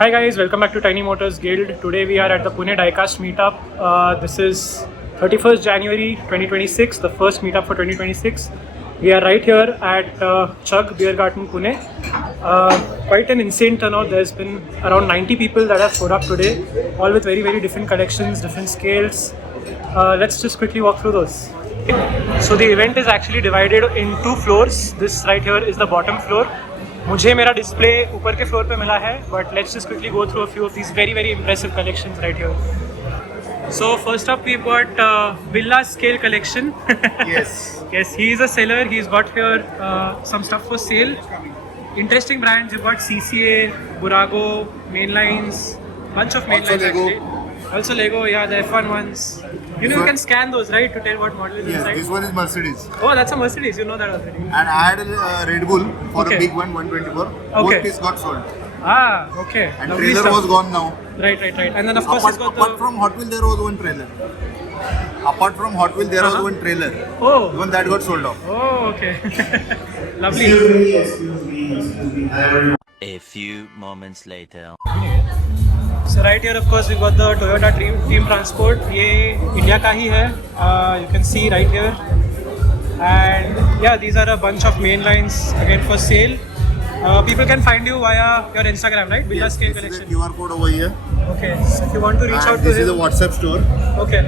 Hi guys, welcome back to Tiny Motors Guild. Today we are at the Pune Diecast meetup. This is 31st January 2026, the first meetup for 2026. We are right here at Chug Beer Garden, Pune. Quite an insane turnout. There's been around 90 people that have showed up today, all with very different collections, different scales. Let's just quickly walk through those. So the event is actually divided in two floors. This right here is the bottom floor. मुझे मेरा display ऊपर के floor पे मिला है, but let's just quickly go through a few of these very impressive collections right here. So first up we've got Billa's scale collection. Yes, he is a seller. He's got here some stuff for sale. Interesting brands. You've got CCA, Burago, Mainlines, bunch of Mainlines actually. Also Lego, yeah, the F1 ones. You can scan those, right, to tell what model is inside? Yes, this one is Mercedes. Oh, that's a Mercedes. You know that already. And I had a Red Bull for a big one, 124. Okay. Both piece got sold. Ah, okay. And Lovely trailer stuff. was gone now. Right. And then of course it's got Apart from Hot Wheel, there was one trailer. Apart from Hot Wheel, there was one trailer. Oh. Even that got sold off. Oh, okay. Lovely. A few moments later. So right here, of course, we've got the Toyota Team Transport. ये India का ही है. You can see right here. And yeah, these are a bunch of main lines again for sale. People can find you via your Instagram, right? Billa Scale This is Collection. the QR code over here. Okay, so if you want to reach And out to this is a him. WhatsApp store. Okay.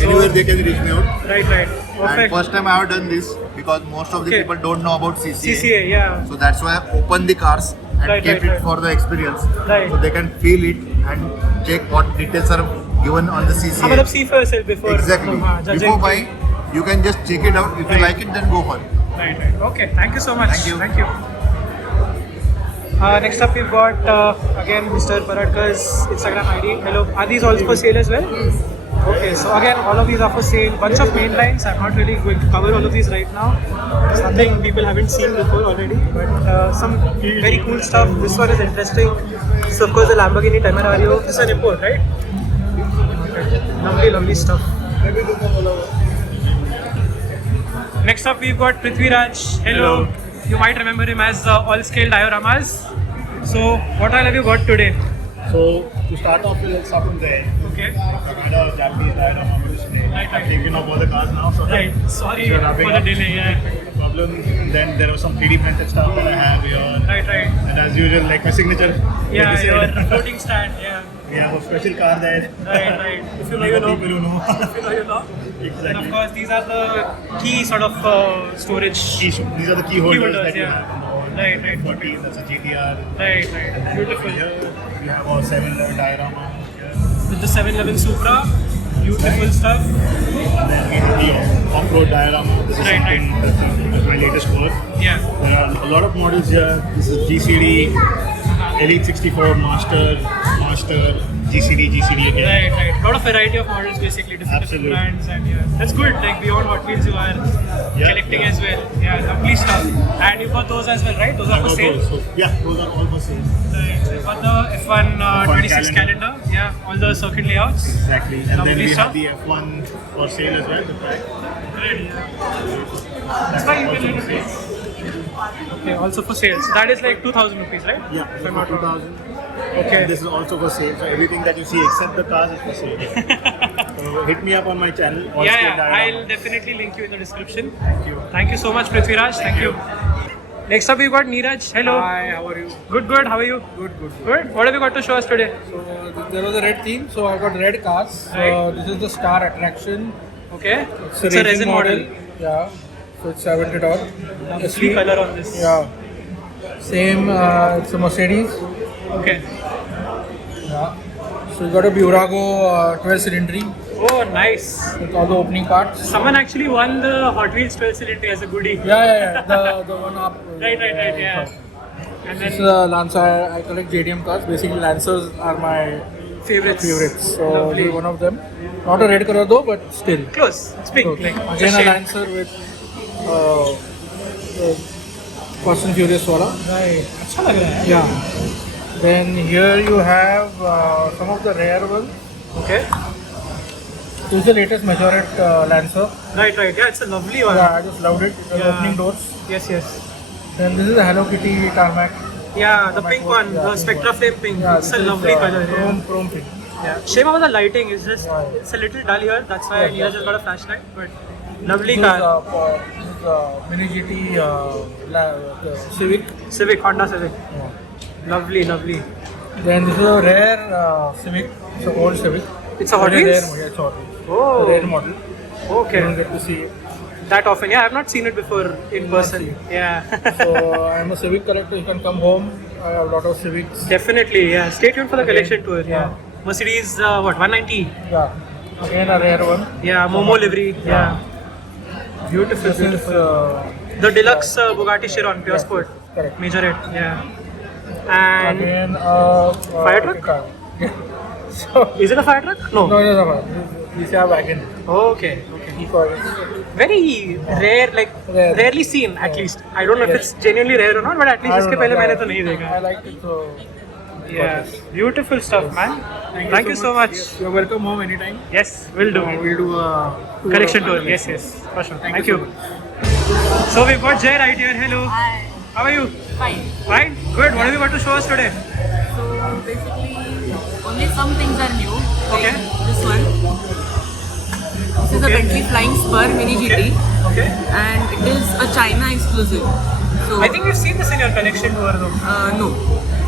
Anywhere they can reach me out. Right. And Perfect. first time I have done this because most of the Okay. people don't know about CCA. CCA, yeah. So that's why I opened the cars and Right, kept right. it for the experience. Right. So they can feel it and check what details are given on the CCA. मतलब see for yourself before. Exactly. Judging. Before buying, you can just check it out. If you Right. like it, then go for it. Right. Okay. Thank you so much. Thank you. Next up, we've got again Mr. Paradkar's Instagram ID. Hello. Are these all for sale as well? Yes. Okay. So again, all of these are for sale. Bunch of main lines. I'm not really going to cover all of these right now. It's nothing people haven't seen before already, but some very cool stuff. This one is interesting. So of course the Lamborghini Temerario. This is an import, right? Lovely stuff. Next up, we've got Prithviraj. Hello. You might remember him as all-scale dioramas. So, what all have you got today? So to start off, let's start from there. Okay. I had a Japanese diorama on display. Right. I'm thinking of all the cars now. So Right. Sorry You're for wrapping the up. delay. Yeah. No problem. And then there was some 3D printed stuff that I have here. Right. And as usual, like my signature. Yeah, like they your said. floating stand. Yeah. We have a special car there. Right. If you know, you know. People who know. If you know, you know. And Exactly. of course, these are the key sort of storage. These are the key holders that you yeah. have. Right. 14, that's a GTR. Right. Beautiful. Here we have our 711 diorama. With the 711 Supra. Beautiful stuff. Then we have the off-road diorama. This is Right. something that's my latest work. Yeah. There are a lot of models here. This is GCD, Elite 64, Master, GCD again. Right. Lot of variety of models, basically different Absolutely. brands, and yeah, that's good. Like beyond Hot Wheels, you are collecting as well. Yeah, lovely stuff. And you've got those as well, right? Those are for sale. So, yeah, those are all for sale. Right. You've got the F1 26 calendar. calendar. Yeah, all the circuit layouts. Exactly. And Lovely then we stuff. have the F1 for sale as well. The track. Great. That's why you can get it. Okay, also for sale. So that is like 2,000 rupees, right? Yeah, If this I'm is not wrong. 2000. Okay. And this is also for sale. So everything that you see except the cars is for sale. So hit me up on my channel. All Scale Yeah. Diorama. I'll definitely link you in the description. Thank you. Thank you so much, Prithviraj. Thank you. Next up, we've got Neeraj. Hello. Hi, how are you? Good. How are you? Good. Good. What have you got to show us today? So there was a red theme, so I got red cars. Right. This is the Star Attraction. Okay. It's a resin model. Yeah. So it's 70 door. Lovely color on this. Yeah. Same. It's a Mercedes. Okay. Yeah. So you got a Burago 12 cylinder Oh, nice. with all the opening parts. Someone actually won the Hot Wheels 12 cylinder as a goodie. Yeah. The one up. Right. Yeah. And This is then a Lancer. I collect JDM cars. Basically, Lancers are my favorites. So Lovely. this is one of them. Not a red color though, but still. Close. It's pink. So, Like again just a shade. Lancer with Fast and Furious वाला. Right. अच्छा लग रहा है. Yeah. Then here you have some of the rare ones. Okay. This is the latest Majorette Lancer. Right. Yeah, it's a lovely one. Yeah, I just loved it. It has Yeah. opening doors. Yes. Then this is the Hello Kitty tarmac. Yeah, the My pink coat, one, yeah, the pink Spectra one. Flame pink. Yeah, It's this a is, lovely color. Chrome pink. Yeah. Shame about the lighting. It's just Yeah. it's a little dull here. That's why Yeah, Neeraj yeah. has got a flashlight. But lovely This is, car. Mini GT Civic. Civic, Honda Civic. Yeah. Lovely, lovely. Then this is a rare Civic. It's an old Civic. It's a Hot Very Wheels? rare model. It's Hot Wheels. Oh. Rare model. You don't Okay. get to see it. That often. Yeah, I've not seen it before in Not person. seen. Yeah. So I'm a Civic collector. You can come home. I have a lot of Civics. Definitely. Yeah. Stay tuned for the Okay. collection tour. Yeah. Yeah. Mercedes, what, 190? Yeah. Again a rare one. Yeah. Momo livery. Yeah. Beautiful, This is beautiful. The deluxe Bugatti Chiron, Pure yeah, Sport. correct. Majorette. Yeah. And Again Fire truck? car. So is it a fire truck? No. no. These are wagon. Okay. Okay. Eco-wagon. Very rare, like Rare. rarely seen at Yeah. least. I don't know if Yes. it's genuinely rare or not, but at least I इसके don't पहले know, मैंने yeah. तो नहीं I देखा. liked it so. Yeah, beautiful stuff, man. Thank you so much. Yes, you're welcome home anytime. Yes, will do. We'll do a Collection of tour. the Yes, collection. yes, for sure. Thank Thank you you. so So we've got Jay right here. Hello. Hi. How are you? Fine. Fine. Good. What have you got to show us today? So basically, only some things are new. Okay. Like this one. This is a Bentley Flying Spur Mini GT, Okay. and it is a China exclusive. So I think we've seen this in your collection tour, though. no,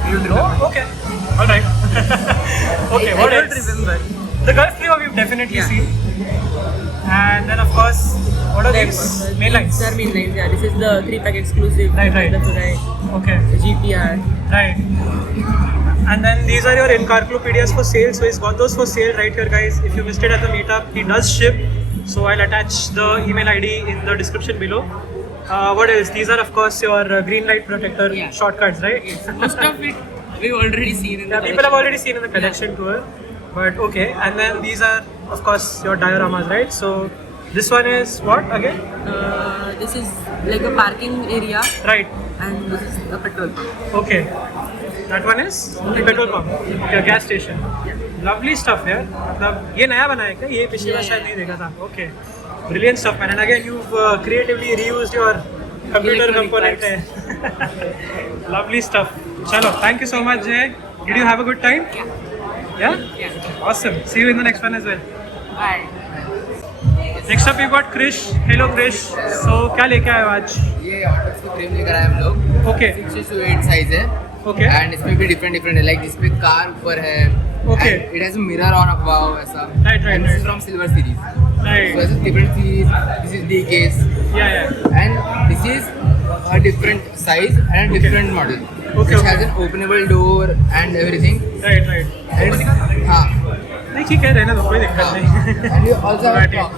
I don't No. remember. Okay. All right. Okay. I What don't else? remember. The Gulf Clio we've definitely Yeah. seen. And then of course, what are these? Main lines. These are main lines. Yeah, this is the 3-pack exclusive. Right, right. The Furai, Okay. the GTR. Right. And then these are your encyclopedias for sale. So he's got those for sale right here, guys. If you missed it at the meetup, he does ship. So I'll attach the email ID in the description below. What else? These are of course your green light protector Yeah. shortcuts, right? Yes, most of it we've already seen in the Yeah, people have already seen in the collection tour. But okay. And then these are of course your dioramas, right? So this one is what again? This is like a parking area, Right. and this is a petrol pump. Okay. That one is petrol pump. Okay, gas station. Lovely stuff यार. मतलब ये नया बना है क्या? ये पिछली बार शायद नहीं देखा था. Okay. Brilliant stuff, man. And again, you've creatively reused your computer Electronic component. Lovely stuff. Chalo, thank you so much, Jay. Did you have a good time? Yeah. Yeah? Yeah. Awesome. See you in the next one as well. Bye. Next up, you got Krish. Hello, Krish. So, क्या लेके आए हो आज? ये autos की frame लेकर आए हम लोग Okay. 6 to 8 साइज है Okay. एंड इसमें भी डिफरेंट डिफरेंट है लाइक जिसपे कार ऊपर है Okay. It has a mirror on above ऐसा Right, right, and this is right. from silver series so Right. this is different series this is D case Yeah, yeah. and this is a different size and a different model Okay, which okay. has an openable door and everything Right, right. and हाँ नहीं ठीक है रहने दो कोई दिक्कत नहीं. and you also have a Automatic. clock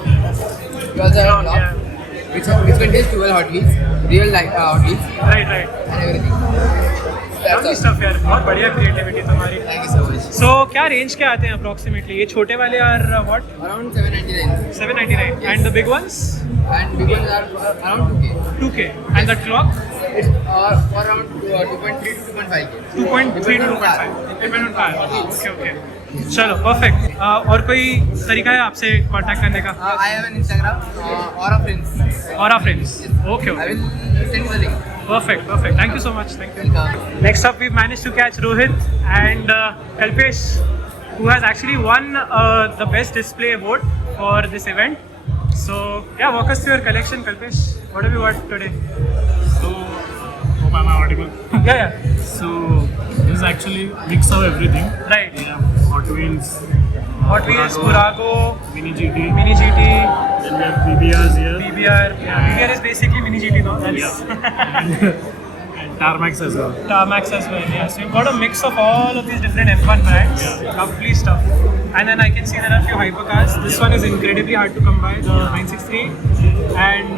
you also have a clock Yeah. which contains 12 Hot Wheels real life Hot Wheels Right, right. and everything that's Lovely all stuff यार. बहुत बढ़िया क्रिएटिविटी तुम्हारी. thank you so much So क्या range के आते हैं approximately? ये छोटे वाले are what? around 799 799. And the big ones? and big ones are around 2K. 2K. And the clock? It's for around 2.3 to 2.5K. 2.3 to 2.5. Depend on car. Okay, okay. चलो perfect. और कोई तरीका है आपसे कांटेक्ट करने का? I have an Instagram, Aura Friends. और आप friends? Okay I okay. will send you the link. Perfect, perfect. Thank you so much. Thank you. Welcome. Next up, we've managed to catch Rohit and Kalpesh, who has actually won the best display award for this event. So, yeah, walk us through your collection, Kalpesh. What have you got today? So, hope I'm audible. Yeah, yeah. So, this is actually mix of everything. Right. We have Hot Wheels, Hot Wheels, Burago, Mini GT, Mini GT, then we have BBRs here, BBR. Yeah, BBR is basically Mini GT, though. That's and Tarmacs as well. Tarmacs as well. Yeah. So you've got a mix of all of these different F1 brands. Yeah. Lovely stuff. And then I can see there are a few hypercars. This one is incredibly hard to come by, the 963. And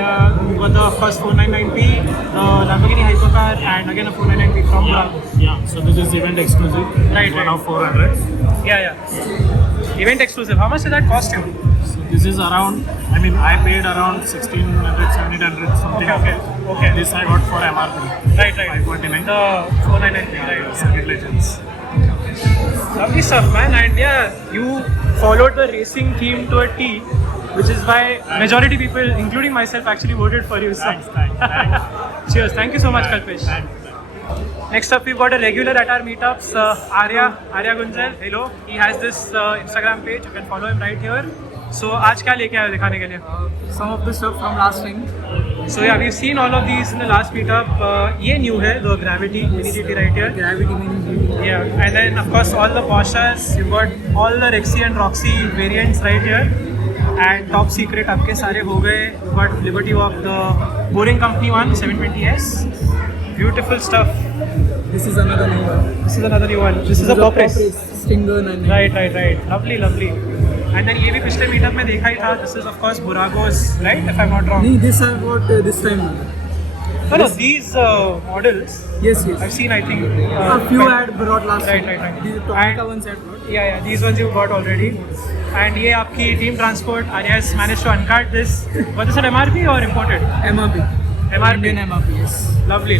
we've got the, of course, 499P, the Lamborghini hypercar, and again a 499P from Burago. Yeah, so this is event exclusive. Right, One right. of 400. Yeah, yeah. Event exclusive. How much did that cost you? So this is around, I mean, I paid around 1600, 1700, something. Okay, okay. This I got for MRP. Right, right. 549. The 499P, right. Circuit Legends. Lovely stuff, man. And yeah, you followed the racing theme to a T, which is why majority people, including myself, actually voted for you. So. Thanks. Cheers. Thank you so much, Kalpesh. Thanks. Next up, we've got a regular at our meetups, Arya Gunjal. Hello. He has this Instagram page. You can follow him right here. So, आज क्या लेके आए हो दिखाने के लिए? Some of the stuff from last time. So yeah, we've seen all of these in the last meetup. ये new है, the Gravity Mini GT right here. Gravity Mini GT. Yeah, and then of course all the Porsches. You've got all the Rexy and Roxy variants right here. And top secret आपके सारे हो गए. You've got Liberty Walk, the Boring Company one, 720S. Beautiful stuff. This is another new one. This is another new one. This is a pop race. Stinger 990. Right. Lovely. And then ये भी पिछले meetup में देखा ही था. This is of course Burago's, right? If I'm not wrong. No, this I got this time. No, these models. Yes. I've seen, I think. A few I had brought last time. Right. These Tomica ones I had brought. Yeah, these ones you got already. And ये आपकी Team Transport, Arya has managed to uncart this. Was this an MRP or imported? MRP. MRP. Indian MRP, yes. Lovely.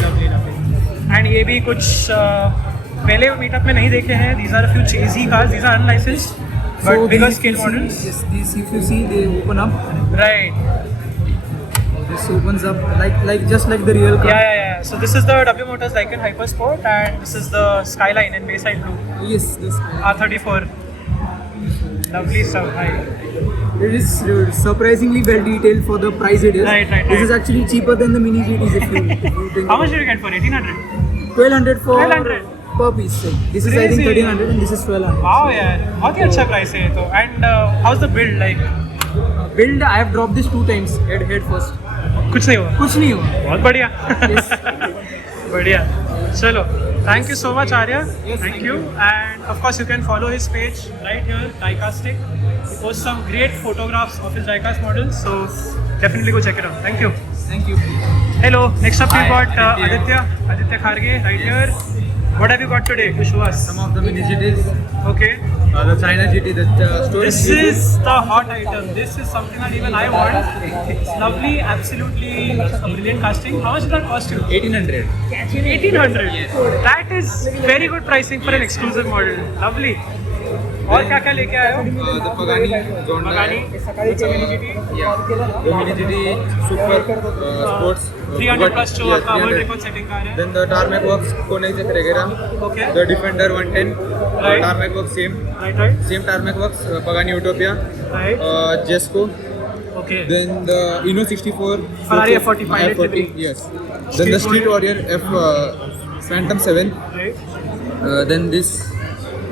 And ये भी कुछ पहले meetup में नहीं देखे हैं. These are a few chasey cars. These are unlicensed, but bigger these, scale if you models. see, yes, these if you see, they open up. Right. This opens up like just like the real car. Yeah. So this is the W Motors Lycan Hypersport, and this is the Skyline in Bayside Blue. Yes, this. R34. Lovely stuff, right? It is surprisingly well detailed for the price it is. Right. This is actually cheaper than the Mini GTs if you think. How much did you get for 1800? 1200 for 1200. per piece. This is I think Crazy. 1300 and this is 1200. Wow, यार बहुत ही अच्छा price है ये तो. And how's the build like? Build I have dropped this 2 times head first. कुछ नहीं हुआ. कुछ नहीं हुआ. बहुत बढ़िया. Yes. बढ़िया. चलो. Thank you so much, Arya. Thank you. And of course, you can follow his page right here, Diecastic. He posts some great photographs of his diecast models. So definitely go check it out. Thank you. Thank you. Hello. Next up, we got Aditya Kharge right here. What have you got today to show us? Some of the Mini GTs. Okay. The China GT, the storage This GT. is the hot item. This is something that even I want. It's lovely, absolutely a brilliant casting. How much did that cost you? 1800. 1800. That is very good pricing for an exclusive model. Lovely. और क्या क्या लेके आए हो? The Pagani, Zonda. Pagani, it's a Mini GT. Yeah. The Mini GT Super Sports. 300 plus जो आपका world 300. Record setting car है. Then the Tarmac Works Konai Chak Regera. Okay. The Defender 110. Right. Tarmac Works same. Right. Same Tarmac Works. Pagani Utopia. Right. Jesco. Okay. Then the Inno 64. Ferrari F40 Pilot F40. livery. Yes. Then the Street Warrior Phantom 7. Right. Then this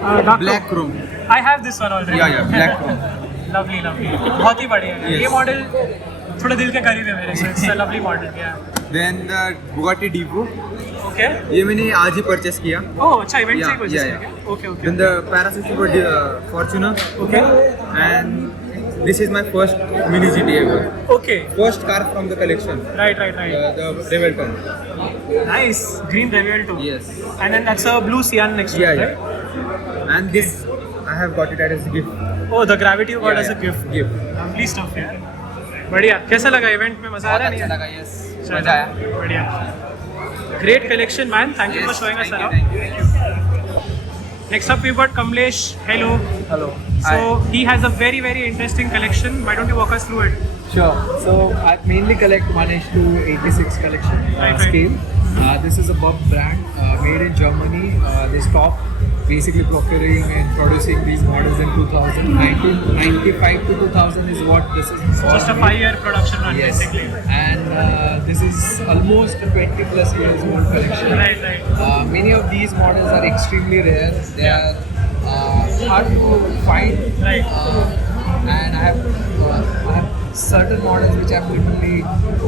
Dark Black Chrome. I have this one already. Yeah, Black Chrome. Lovely. बहुत ही बढ़िया है. Yes. ये model थोड़ा दिल के करीब है मेरे से. It's a lovely model. Yeah. Then the Bugatti Divo. Okay. ये मैंने आज ही परचेस किया. Oh, अच्छा इवेंट से ही कुछ Yeah. है. Okay. Then the Parasite Fortuner. Okay. And this is my first Mini GT ever. Okay. First car from the collection. Right. The Revelton. Nice. Green Revuelto. Yes. And then that's a blue Sian next to it, Yeah. right? And this I have got it as a gift. Oh, the Gravity you got as a gift. Gift. Lovely stuff यार. बढ़िया. कैसा लगा event में? मजा आ रहा नहीं? लगा yes चलो, मजा आया बढ़िया. Great collection, man. Thank you for showing us around. Next up, we've got Kamlesh. Hello. hello So he has a very interesting collection. Why don't you walk us through it? Sure. So I mainly collect 1:2 86 collection Right. scale. This is a Bob brand made in Germany. They stopped basically procuring and producing these models in 2000. 1995 to 2000 is what this is for. Just a 5-year production run, Yes. basically. And this is almost a 20 plus years old collection. Right. Many of these models are extremely rare. They are hard to find. Right. And I have certain models which I've literally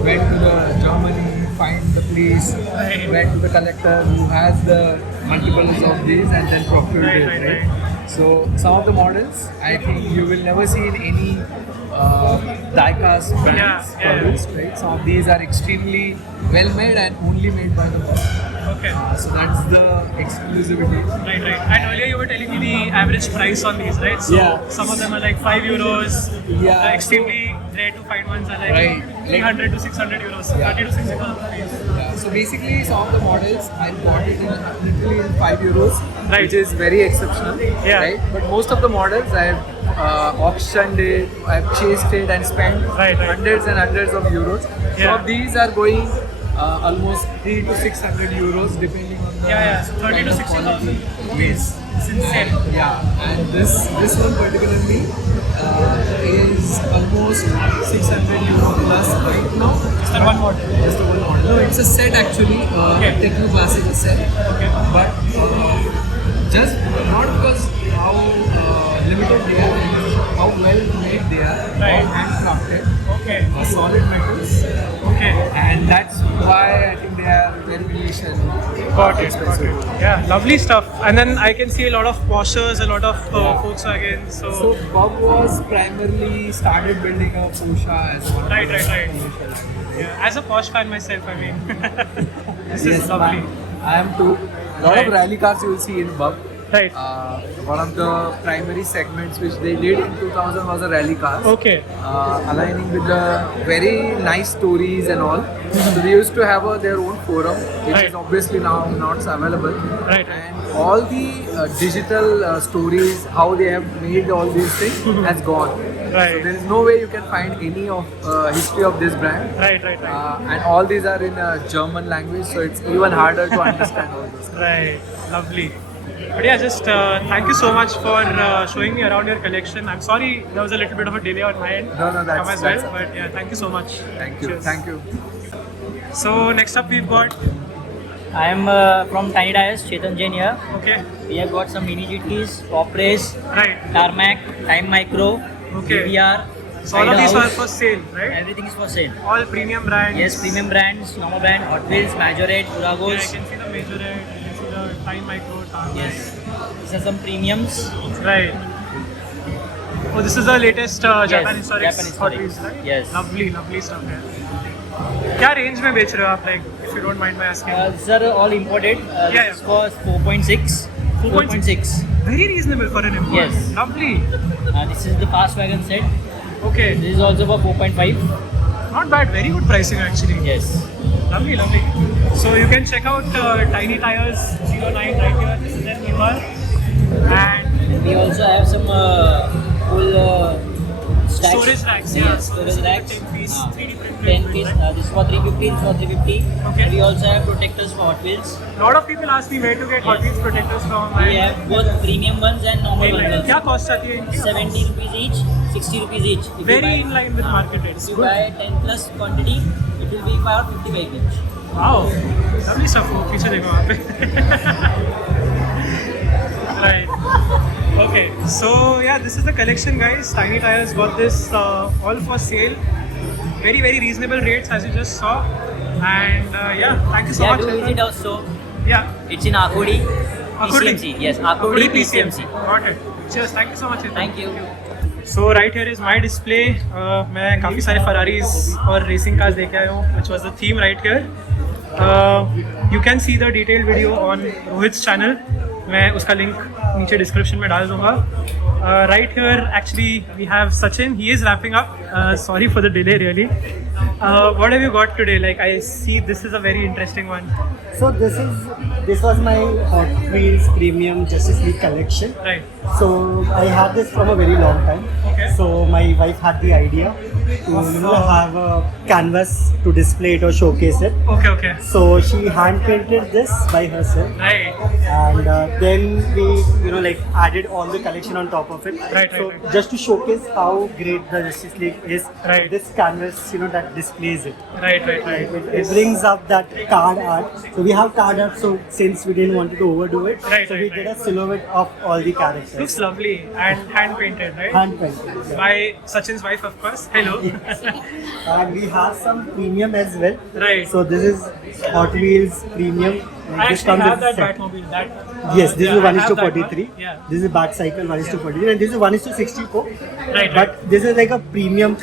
went to the Germany, find the place, Right. went to the collector who has the multiples of these and then procured it. Right. So some of the models I think you will never see in any diecast brands Yeah. produced, right? Some of these are extremely well made and only made by the brand. Okay. So that's the exclusivity. Right. And earlier you were telling me the average price on these, right? So Yeah. some of them are like 5 euros. Yeah. The extremely rare to find ones are like Right. 300 to 600 euros. Yeah. 30 to 60 rupees. Yeah, so basically some of the models I bought it in literally in 5 euros, Right. which is very exceptional. Yeah. Right? But most of the models I have auctioned it, I have chased it and spent Right. hundreds and hundreds of euros. Yeah. Some of these are going almost 3 to 600 euros depending on the Yeah, so 30 to 60,000 rupees. It's insane. Yeah, and this one particularly is almost 600 euro plus right now. Just that one model. Just the one model. No, it's a set actually. Okay. Techno classical set. Okay. But just not because how limited they are, how well made they are, Right. all handcrafted, Okay. solid metals, Okay. and that's why I think they are very niche and Got it. Yeah, lovely stuff. And then I can see a lot of Porsches, a lot of Volkswagen. So Bob was primarily started building a Porsche as one. Right. Yeah, as a Porsche fan myself, I mean, this is Yes, lovely. I am too. Lot Right. of rally cars you will see in Bub. Right. One of the primary segments which they did in 2000 was a rally car. Okay. Aligning with the very nice stories and all. So they used to have their own forum, which Right. is obviously now not available. Right. And all the digital stories, how they have made all these things, has gone. Right. So there is no way you can find any of history of this brand. Right. And all these are in German language, so it's even harder to understand all this. Right. Lovely. But yeah, just thank you so much for showing me around your collection. I'm sorry there was a little bit of a delay on my end. No, Come that's as well. But yeah, thank you so much. Thank you. Cheers. Thank you. So next up we've got, I am from Tiny Tires, Chetan Jain here. okay, We have got some mini GTs, Top Race, right, Tarmac, Time Micro, Okay. DVR. so all of these are House. for sale, right? Everything is for sale. All premium brands. Yes, premium brands, normal brand, Hot Wheels, Majorette, Yeah, I Duragos. can see the Majorette, I can see the Time Micro, Tarmac. Yes. These are some premiums. Right. Oh, this is the latest Japan Historics Japan Hot Historics. Wheels, right? Yes. Lovely stuff है. क्या range में बेच रहे हो आप, like, if you don't mind my asking? These are all imported. Yeah, This is for 4.6. 4.6. Very reasonable for an import. Yes. Lovely. This is the fast wagon set. Okay. This is also for 4.5. Not bad. Very good pricing actually. Yes. Lovely. So you can check out Tiny Tires 09 right here. This is their QR. And We also have some full stacks. storage racks. Yes, storage racks. 10 piece, 3D printed. 10 piece. This is for 350, this is for 350. Okay. We also have protectors for Hot Wheels. Lot of people ask me where to get Hot Wheels protectors from. We have both premium ones and normal ones. क्या also. cost आती है इनकी? 70 rupees each, 60 rupees each. If you Very buy- in line with market rates. If you buy 10 plus quantity, it will be for 55 each. Wow, lovely stuff. वो पीछे देखो वहाँ पे. Right. Okay. So yeah, this is the collection, guys. Tiny Tires got this all for sale. Very reasonable rates, as you just saw. And yeah, thank you so Yeah, much. do visit our store. Yeah. It's in Akudi, Akudi. PCMC. Yes, Akudi PCMC. Got it. Cheers. Thank you so much. Thank you. So right here is my display. मैं काफ़ी सारे Ferraris और racing cars देखे आया हूँ, which was the theme right here. You can see the detailed video on Rohit's channel. मैं उसका link नीचे description में डाल दूँगा. Right here, actually, we have Sachin. He is wrapping up. Sorry for the delay, really. What have you got today? Like, I see this is a very interesting one. So this was my Hot Wheels Premium Justice League collection. Right. So I had this from a very long time. Okay. So my wife had the idea to have a canvas to display it or showcase it. Okay. So she hand painted this by herself, Right. and then we like added all the collection on top of it. Right, So right. just to showcase how great the Justice League is, Right. this canvas that displays it. Right. It brings up that card art. So we have card art. So since we didn't want to overdo it, Right, so right, we did right. a silhouette of all the characters. Looks lovely and hand painted, right? Hand painted. By Sachin's wife, of course. Hello. And we have some premium as well. Right. So this is Hot Wheels Premium. I This actually comes have with that set. Batmobile. That. Yes, this yeah, is I 1 is have to that one. 43. Yeah. This is Bat Cycle 1 is to 43, and this is 1 is to 64. Right. But this is like a premium,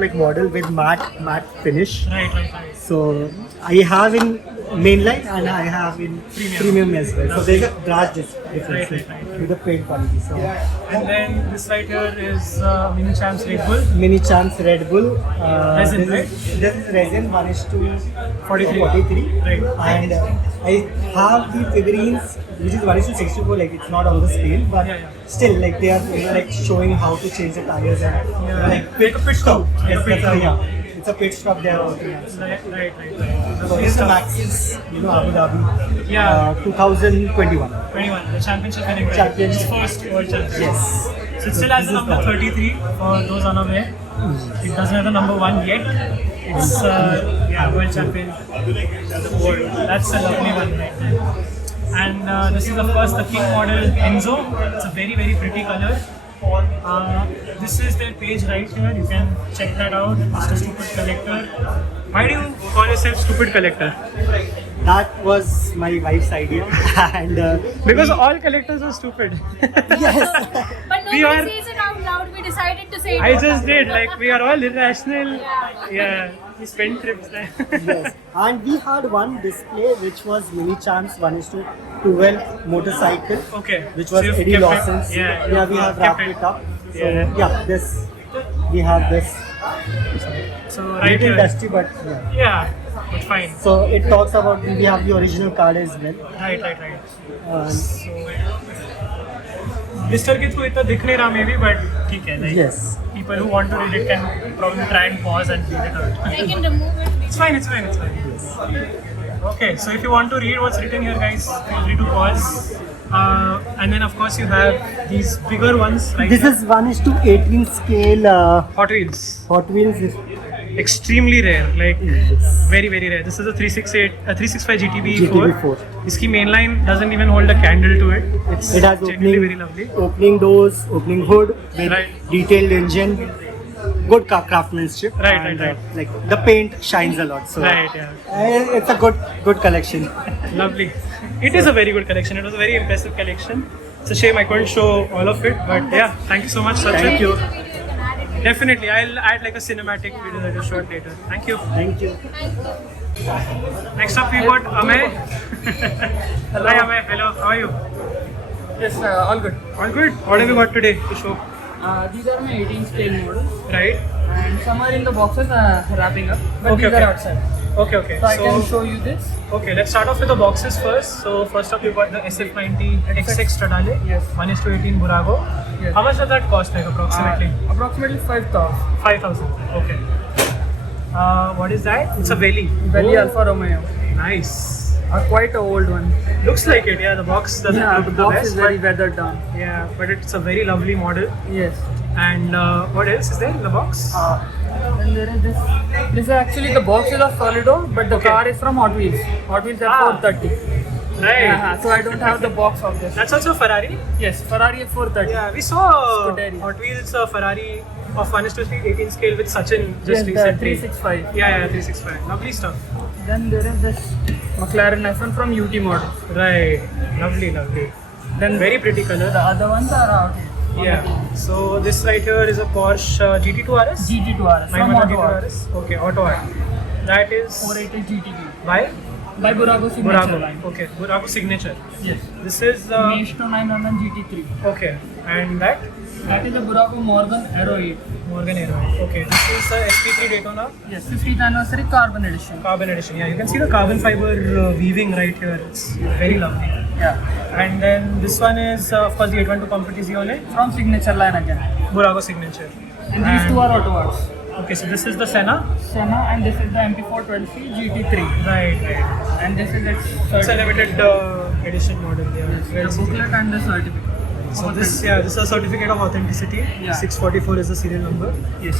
like model with matte finish. Right. So I have in mainline and I have in premium as well. So there's a drastic difference Right. with the paint quality. So And then this right here is Mini Champs Red Bull. Mini Champs Red Bull. Resin, this is resin 1 is to 43. 43. Right. And I have the figurines which is 1 is to 64. Like it's not on the scale, but Yeah. still like they are like showing how to change the tires and like Make a pit stop. Yes, that's how, yeah. it's a pit stop they are working on. Right. So Lovely here's the stuff. Max's, Abu Dhabi. Yeah. 2021. 21, the championship winning. Championship. His first world championship. Yes. So it still has the number 33 for those unaware. It doesn't have the number 1 yet. It's world champion of the world. That's a lovely one right there. And this is of course the King model Enzo. It's a very pretty color. This is their page right here. You can check that out. Mr. Stupid Collector. Why do you call yourself Stupid Collector? That was my wife's idea, and Because all collectors are stupid. yes, But We nobody are- says it out loud. We decided to say it I out just loud. did. Like we are all irrational. Yeah, we spend trips there. yes. And we had one display which was mini champs 1:12 motorcycle, Okay. which was So you've Eddie kept it- Lawson's. Yeah, we have kept wrapped it. it up. So Yeah. this we have this. So right Little here. dusty, but yeah. Yeah, but fine. So it talks about we have the original card as well. Right. And Blister के through इतना दिख नहीं रहा maybe, but ठीक है. Like, yes, people who want to read it can probably try and pause and read it out. I can remove it. It's fine. Okay, so if you want to read what's written here, guys, feel free to pause. And then of course you have these bigger ones. Right this here. is 1:18 scale Hot Wheels. Hot Wheels. Extremely rare, like Yes. very rare. This is a 365 GTB 4. Its main line doesn't even hold a candle to it. It's It has genuinely very lovely. opening doors, opening hood, with Right. detailed engine, good craftsmanship. Right, and, right. Like the paint shines a lot. So Right, yeah. it's a good collection. Lovely. It is a very good collection. It was a very impressive collection. It's a shame I couldn't show all of it, but yeah, thank you so much, Sachin. Thank you. Video, you can add it. Definitely, I'll add like a cinematic video that is shot later. Thank you. Thank you. Next up, we got Amay. Hi, Amay. Hello. How are you? Yes, all good. All good. What have you got today to show? These are my 18 scale models, Right. and some are in the boxes wrapping up, but Okay, these okay. are outside. Okay. So I can show you this. Okay, let's start off with the boxes first. So first up, you got the SF90 XX Stradale. Yes. 1:18 Burago. Yes. How much does that cost, like approximately? Approximately 5,000. 5,000. Okay. What is that? It's a Veli. Valley Oh, Alfa Romeo. Nice. Quite a old one. Looks like it. Yeah, the box doesn't Yeah, look the the box best. is very weathered down. but, yeah, but it's a very lovely model. Yes. And what else is there in the box? Then there is this. This is actually the box is of Solido, but the Okay. car is from Hot Wheels. Hot Wheels F430. Right. So I don't have the box of this. That's also Ferrari. Yes, Ferrari F430. Yeah, we saw Scuderia. Hot Wheels Ferrari of 1:18 scale with Sachin just Yes, the recently. 365. Yeah, 365. Lovely stuff. Then there is this McLaren F1 from UT model. Right. Lovely. Then Very pretty color. the other ones are out. Yeah. So this right here is a Porsche GT2 RS. GT2 RS from 911 Auto Art. RS. Okay, Auto Art. That is 480 GTB. by By Burago signature Burago. line. Okay, Burago signature. Yes. This is Maestro 911 GT3. okay, and that That is a Burago Morgan Aero 8. Morgan Aero. Okay, this is the SP3 Daytona Yes, 50th anniversary carbon edition. carbon edition. Yeah, you can see the carbon fiber weaving right here. It's very lovely. Yeah. And then this one is of course the 812 Competizione From signature line again. Burago signature. And these two are Auto Arts. Okay, so this is the Senna. Senna, and this is the MP412C GT3. Right. And this is its It's a certificate. limited edition model. Yeah. The booklet and the certificate. So this is a certificate of authenticity. Yeah. 644 is the serial number. Yes.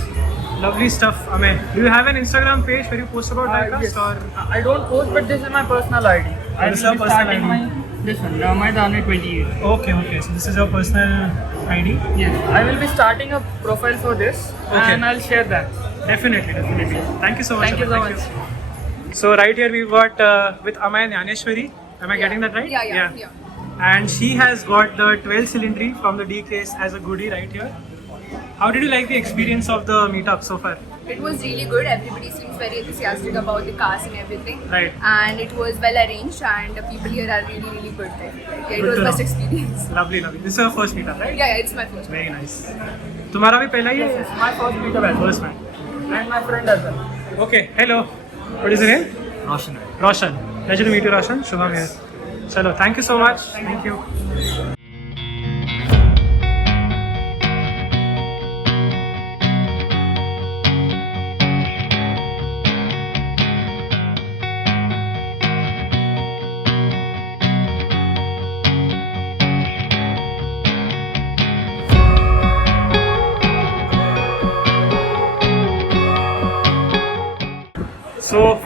Lovely stuff. Amay, do you have an Instagram page where you post about diecast Yes. or? I don't post, but this is my personal ID. I This is will your be personal starting ID. this one, my Dane 28. Okay. So this is your personal ID. Yes. I will be starting a profile for this, Okay. and I'll share that. Definitely. Thank you so much. Thank you Amay. so much. So right here we've got with Amay Nyaneshwari. Am I getting that right? Yeah. And she has got the 12 cylindry from the D case as a goodie right here. How did you like the experience of the meetup so far? It was really good. Everybody seems very enthusiastic about the cars and everything. Right. And it was well arranged, and the people here are really good. Yeah, it Good was to best know. experience. Lovely. This is your first meetup, right? Yeah, it's my first. Very nice. तुम्हारा भी पहला ही है? This is my first meetup as well. First man. And my friend as well. Okay. Hello. What is your name? Roshan. Roshan. Pleasure to meet you, Roshan. Shubham here. Chalo. Thank you so much. Thank you.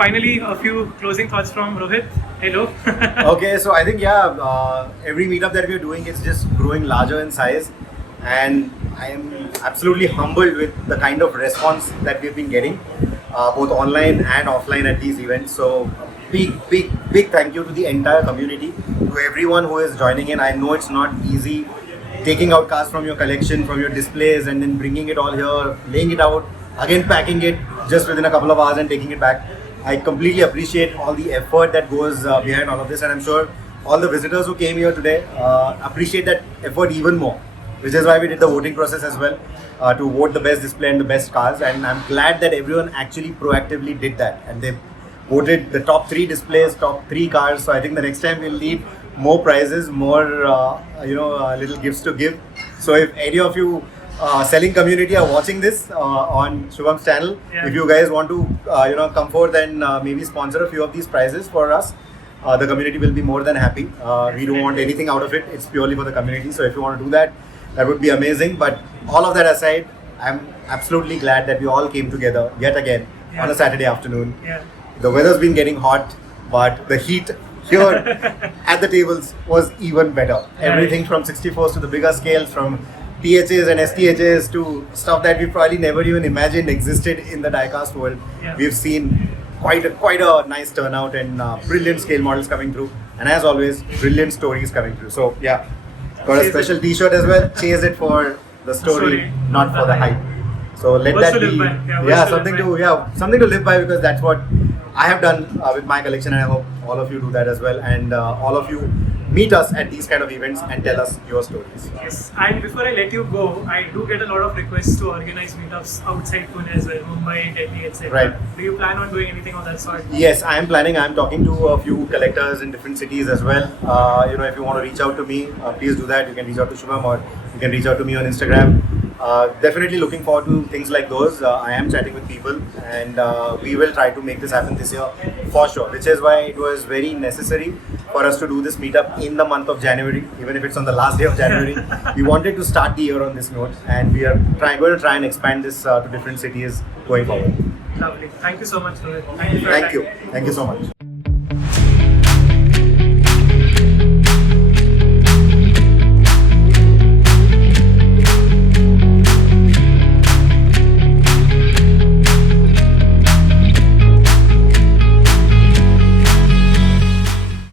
finally, a few closing thoughts from Rohit. Hello. Okay, so I think every meetup that we're doing is just growing larger in size, and I am absolutely humbled with the kind of response that we've been getting, both online and offline at these events. So big thank you to the entire community, to everyone who is joining in. I know it's not easy taking out cars from your collection, from your displays, and then bringing it all here, laying it out, again packing it just within a couple of hours and taking it back. I completely appreciate all the effort that goes behind all of this, and I'm sure all the visitors who came here today appreciate that effort even more, which is why we did the voting process as well, to vote the best display and the best cars. And I'm glad that everyone actually proactively did that, and they voted the top 3 displays, top 3 cars. So I think the next time we'll need more prizes, more little gifts to give. So if any of you selling community are watching this on Shubham's channel, if you guys want to come forth and maybe sponsor a few of these prizes for us, the community will be more than happy. We don't want anything out of it. It's purely for the community. So if you want to do that, that would be amazing. But all of that aside, I'm absolutely glad that we all came together yet again on a Saturday afternoon. The weather's been getting hot, but the heat here at the tables was even better. Everything from 64s to the bigger scales, from THAs and STHAs to stuff that we probably never even imagined existed in the diecast world. We've seen quite a nice turnout and brilliant scale models coming through. And as always, brilliant stories coming through. So yeah, got a special T-shirt as well. Chase it for the story, not for the hype. So let that be, something to live by, because that's what I have done with my collection, and I hope all of you do that as well. And all of you meet us at these kind of events and tell us your stories. Yes, and before I let you go, I do get a lot of requests to organize meetups outside Pune as well, Mumbai, Delhi, etc. Right. Do you plan on doing anything of that sort? Yes, I am planning. I am talking to a few collectors in different cities as well. If you want to reach out to me, please do that. You can reach out to Shubham, or you can reach out to me on Instagram. Definitely looking forward to things like those. I am chatting with people, and we will try to make this happen this year for sure, which is why it was very necessary for us to do this meetup in the month of January, even if it's on the last day of January. We wanted to start the year on this note, and we are going to try and expand this to different cities going forward. Lovely. Thank you so much, Rohit. Thank you so much.